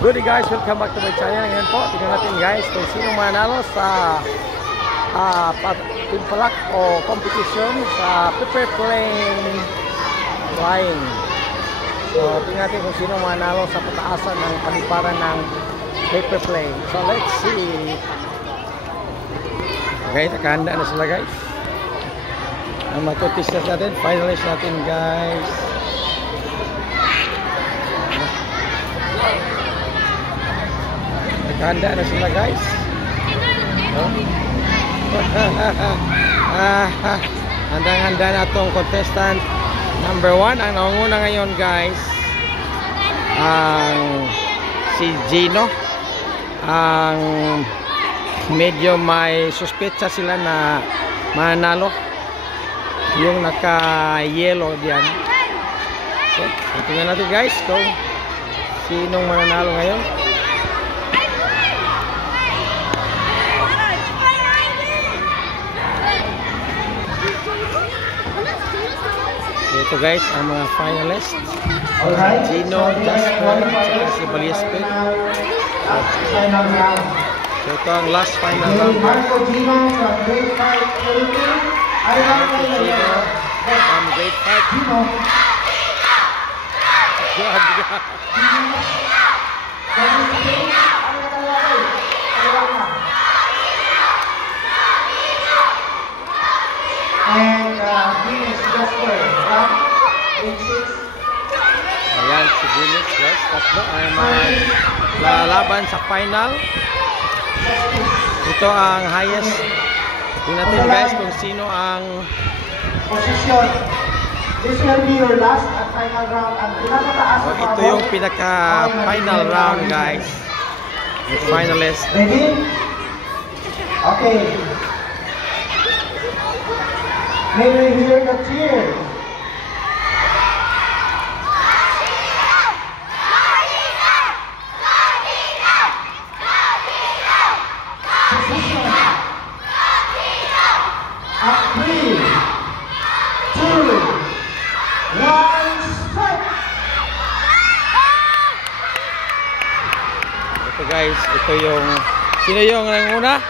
Good day guys, welcome back to my channel. Ngayon po, tingnan natin guys kung sino manalo sa timpalak o competition sa paper plane flying. So, tingnan natin kung sino manalo sa pataasan ng paliparan ng paper plane. So, let's see. Okay, nakahanda na sila guys. Ang mag-contest natin, finalist natin guys. Handa na sila guys. Handang-handa na itong contestant number 1. Ang naunguna ngayon guys ang si Gino. Ang medyo may suspetsa sila na manalo, yung naka-yellow diyan. So, tingnan natin guys kung sinong mananalo ngayon. Ito guys, ang mga finalists. Gino, Jasper, si Balispin. So ito ang last final round. Marco Gino from grade 5 Philippines. Gino from grade 5. And Venus Jasper from grade 6. Ayan si Venus guys, tatlo ay lalaban sa final. Ito ang highest. Tingnan natin guys kung sino ang position. This will be your last and final round. Ito yung pinaka final round guys. The finalist. Ready? Okay. May we hear the cheer? Up 3, 2, 1, start! Ito guys, ito yung sino yung nanguna?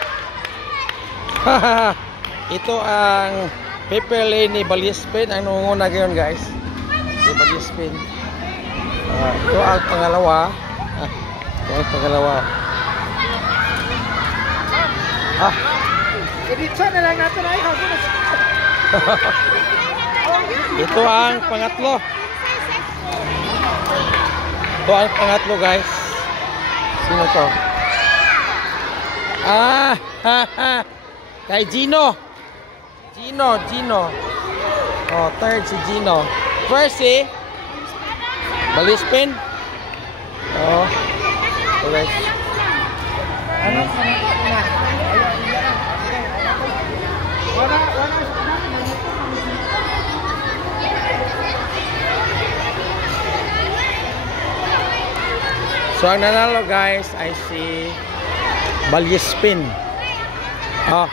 Ito ang paper lane ni Balispin ang nanguna ngayon guys. Si Balispin. Ito ang pangalawa. Ito ang pangalawa. Editsa na lang natin ay Ito ang pangatlo. Ito ang pangatlo guys. Sino to? Kay Gino. Gino. Oh, third si Gino. First si Balispin. Oh. Okay. Ano? So ang nanalo guys ay si Balispin. Oh.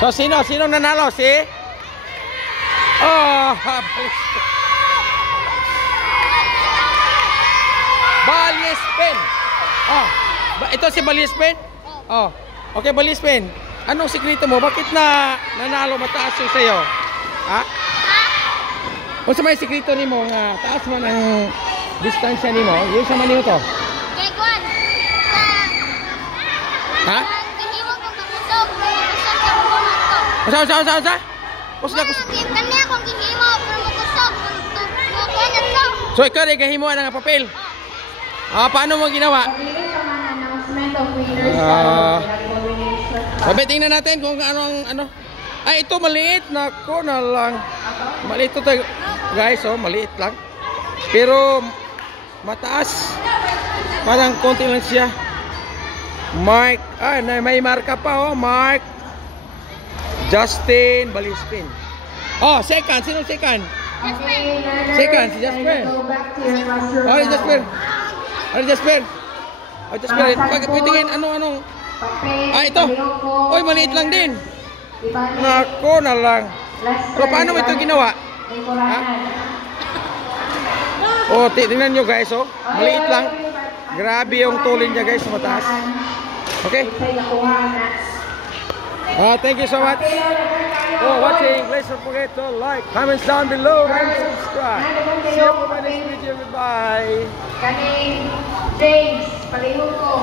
So sino nanalo? Si Balispin. Oh. Ito si Balispin? Oh. Okay, Balispin. Anong sikreto mo? Bakit nanalo mataas yung sayo? Ha? Kung sa may sikreto ni mo nga taas man ang distansya ni mo, yung sa maniho to? Kay Kwan. Ha? Gihimo ko kamusog. Kusog sa buwan to. Usa? Kanya akong gihimo pero makusog. Kuwan na to. So ikaw rin gahimo na nga papel? Paano mo ginawa? Sabi, tingnan natin kung ano. Ay, ito maliit. Nako na lang. Maliit ito guys, maliit lang. Pero mataas. Parang konti lang siya. Mark, may marka pa Mark Justin Balispin. Second, sino second? Second, si Jasper. Jasper. Pagkapitingin, anong? Ito. Oy, maliit lang din. Nako na lang. Pero paano mo ito ginawa? Ha? Oh, tingnan nyo guys, oh. Maliit lang. Grabe yung tulin niya guys, mataas. Okay? Thank you so much for watching. Please don't forget to like, comments down below, and subscribe. See you for my next video. Goodbye. Kaning James, palihog ko.